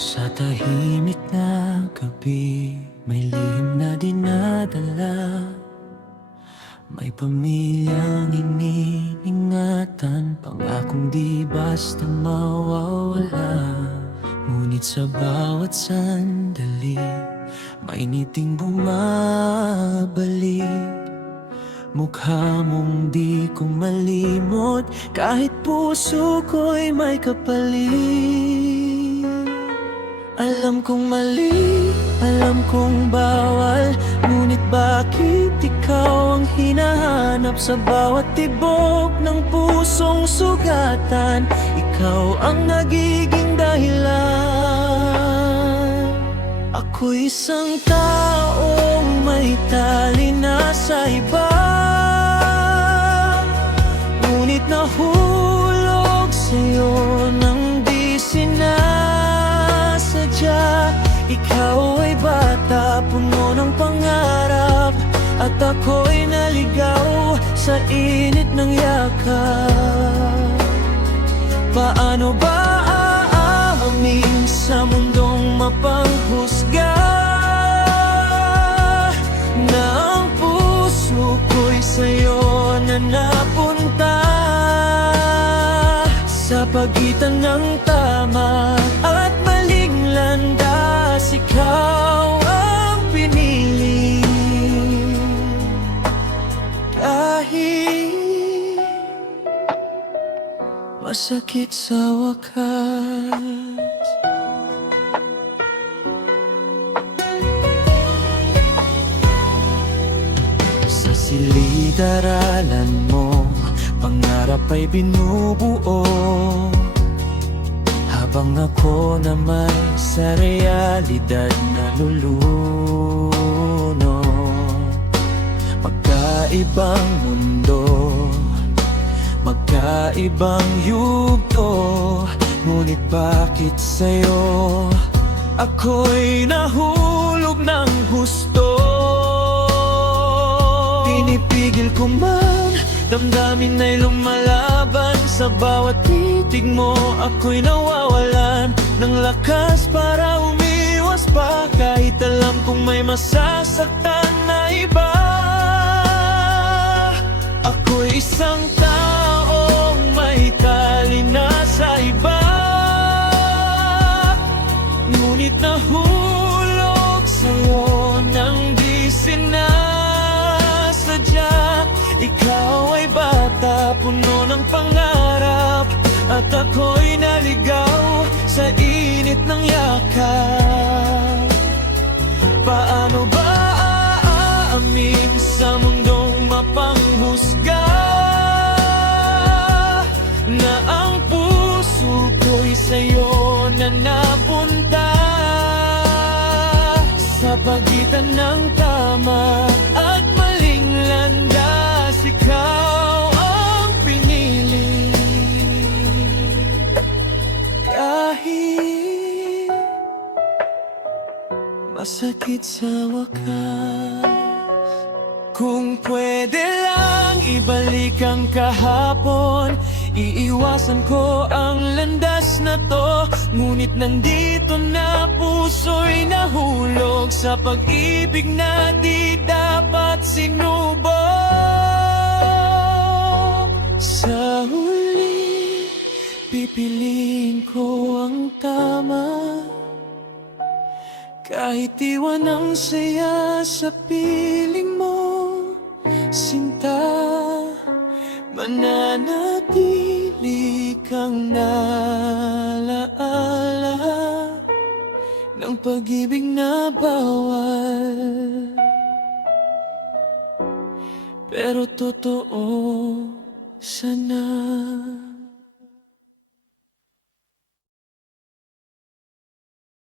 Sa tahimik na gabi, may lihim na dinadala. May pamilyang iniingatan, pangakong di basta mawawala. Ngunit sa bawat sandali, may ngiting bumabalik. Mukha mong di ko malimot, kahit puso ko'y may kapalit. Alam kong mali, alam kong bawal, ngunit bakit ikaw ang hinahanap sa bawat tibok ng pusong sugatan? Ikaw ang nagiging dahilan. Ako'y isang taong may tali na sa iba, ngunit nahulog sa'yo nang di sinasadya. Ikaw ay bata, puno ng pangarap, at ako'y naligaw sa init ng yakap. Paano ba aamin sa mundong mapanghusga na ang puso ko'y sa'yo na napunta? Sa pagitan ng tama at maling landas, ikaw ang pinili. Kahit masakit sa wakas, sa silid-aralan mo, pangarap ay binubuo, habang ako naman sa realidad naluluno. Magkaibang mundo, magkaibang yugto, ngunit bakit sa'yo ako'y nahulog ng husto? Pinipigil ko man, damdamin ay lumalaban. Sa bawat titig mo, ako'y nawawalan ng lakas para umiwas pa, kahit alam kong may masasaktan na iba. Ako'y isang taong may tali na sa iba, ngunit nahulog sa'yo nang di sinasadya. Ikaw ay bata, puno ng pangarap, at ako'y naligaw sa init ng yakap. Paano ba aamin sa mundong mapanghusga na ang puso ko'y sa'yo na napunta? Sa pagitan ng tama at maling landas, ikaw ang pinili. Kahit masakit sa wakas, kung pwede lang ibalik ang kahapon, iiwasan ko ang landas na to. Ngunit nandito na, puso'y nahulog sa pag-ibig na di dapat sinubok. Sa huli, pipiliin ko ang tama, kahit iwan ang saya sa piling mo. Sinta, mananatili kang nalaala ng pag-ibig na bawal, pero totoo sana.